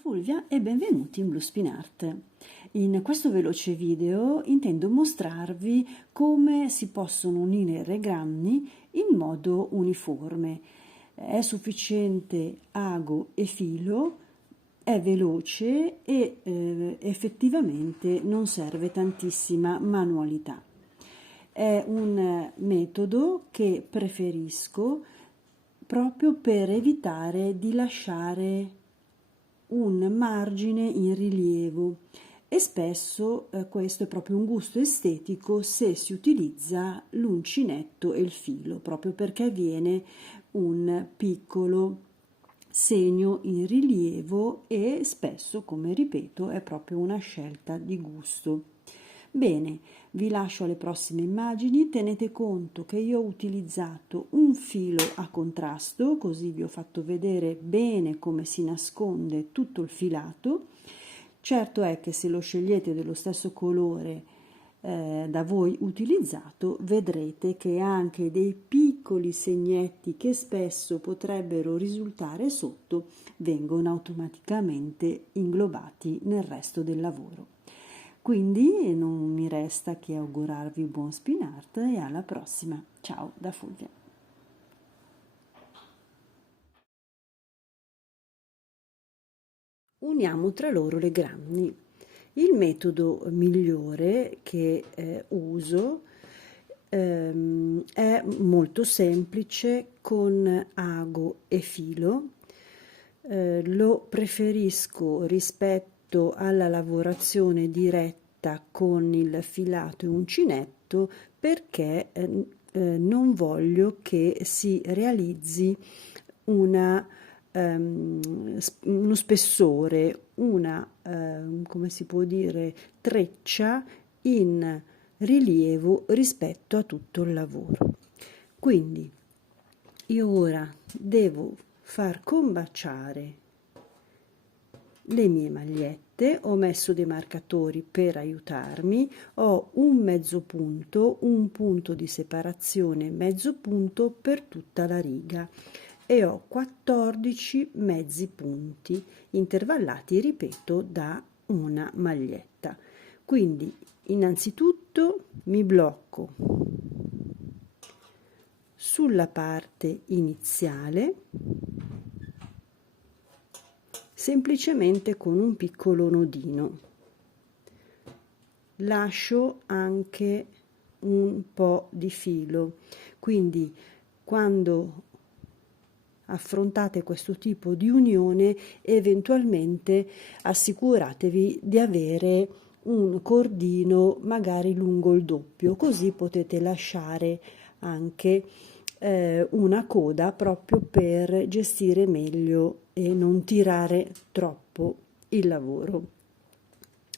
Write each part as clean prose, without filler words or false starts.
Fulvia e benvenuti in Blue Spin Art. In questo veloce video intendo mostrarvi come si possono unire granni in modo uniforme. È sufficiente ago e filo, è veloce e effettivamente non serve tantissima manualità. È un metodo che preferisco proprio per evitare di lasciare un margine in rilievo e spesso questo è proprio un gusto estetico se si utilizza l'uncinetto e il filo, proprio perché viene un piccolo segno in rilievo e spesso, come ripeto, è proprio una scelta di gusto. Bene, vi lascio alle prossime immagini. Tenete conto che io ho utilizzato un filo a contrasto, così vi ho fatto vedere bene come si nasconde tutto il filato. Certo è che se lo scegliete dello stesso colore da voi utilizzato, vedrete che anche dei piccoli segnetti che spesso potrebbero risultare sotto vengono automaticamente inglobati nel resto del lavoro. Quindi non mi resta che augurarvi buon spin art e alla prossima. Ciao da Fulvia. Uniamo tra loro le granni. Il metodo migliore che uso è molto semplice con ago e filo. Lo preferisco rispetto alla lavorazione diretta con il filato e uncinetto perché non voglio che si realizzi uno spessore, come si può dire, treccia in rilievo rispetto a tutto il lavoro. Quindi io ora devo far combaciare le mie magliette, ho messo dei marcatori per aiutarmi, ho un mezzo punto, un punto di separazione, mezzo punto per tutta la riga e ho 14 mezzi punti intervallati, ripeto, da una maglietta. Quindi innanzitutto mi blocco sulla parte iniziale semplicemente con un piccolo nodino. Lascio anche un po' di filo, quindi quando affrontate questo tipo di unione eventualmente assicuratevi di avere un cordino magari lungo il doppio, così potete lasciare anche una coda proprio per gestire meglio e non tirare troppo il lavoro.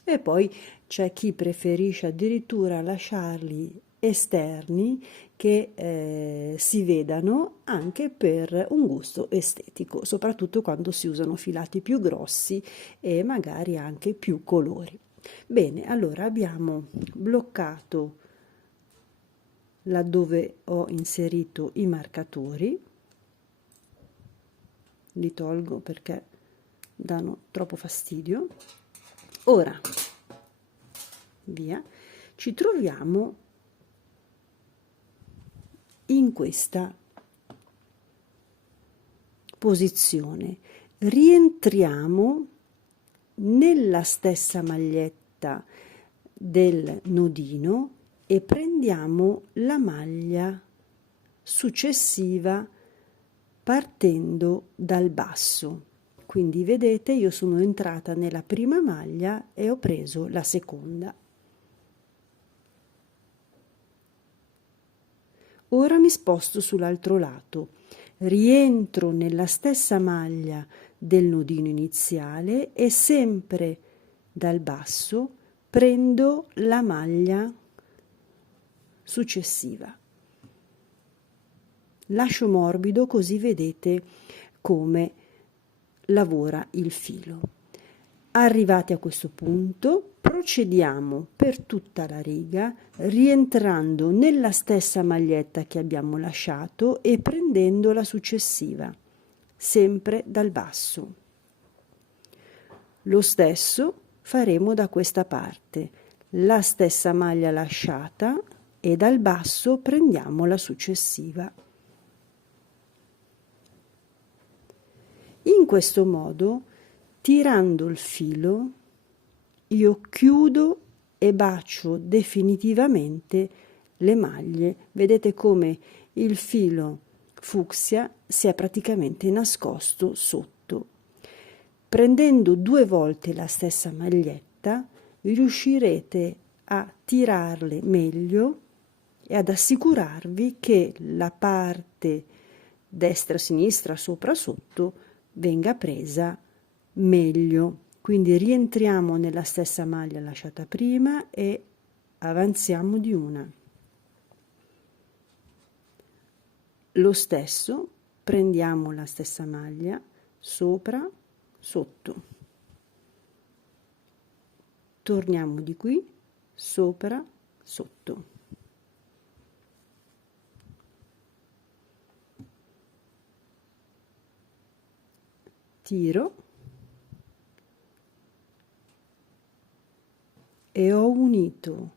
E poi c'è chi preferisce addirittura lasciarli esterni che si vedano anche per un gusto estetico, soprattutto quando si usano filati più grossi e magari anche più colori. Bene, allora abbiamo bloccato laddove ho inserito i marcatori, li tolgo perché danno troppo fastidio. Ora via, ci troviamo in questa posizione, rientriamo nella stessa maglietta del nodino e prendiamo la maglia successiva partendo dal basso. Quindi vedete, io sono entrata nella prima maglia e ho preso la seconda. Ora mi sposto sull'altro lato, rientro nella stessa maglia del nodino iniziale e sempre dal basso prendo la maglia successiva. Lascio morbido così vedete come lavora il filo. Arrivati a questo punto procediamo per tutta la riga rientrando nella stessa maglietta che abbiamo lasciato e prendendo la successiva, sempre dal basso. Lo stesso faremo da questa parte, la stessa maglia lasciata e dal basso prendiamo la successiva. In questo modo, tirando il filo, io chiudo e bacio definitivamente le maglie. Vedete come il filo fucsia si è praticamente nascosto sotto. Prendendo 2 volte la stessa maglietta, riuscirete a tirarle meglio e ad assicurarvi che la parte destra, sinistra, sopra, sotto venga presa meglio. Quindi rientriamo nella stessa maglia lasciata prima e avanziamo di una. Lo stesso, prendiamo la stessa maglia sopra, sotto. Torniamo di qui, sopra, sotto. Tiro e ho unito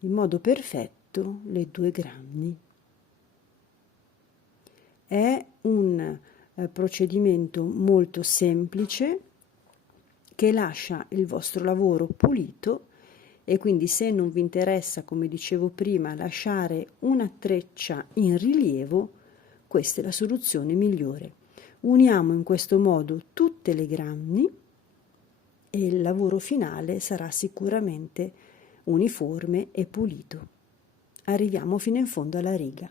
in modo perfetto le 2 granny. È un procedimento molto semplice che lascia il vostro lavoro pulito, e quindi se non vi interessa, come dicevo prima, lasciare una treccia in rilievo, questa è la soluzione migliore. Uniamo in questo modo tutte le granny e il lavoro finale sarà sicuramente uniforme e pulito. Arriviamo fino in fondo alla riga.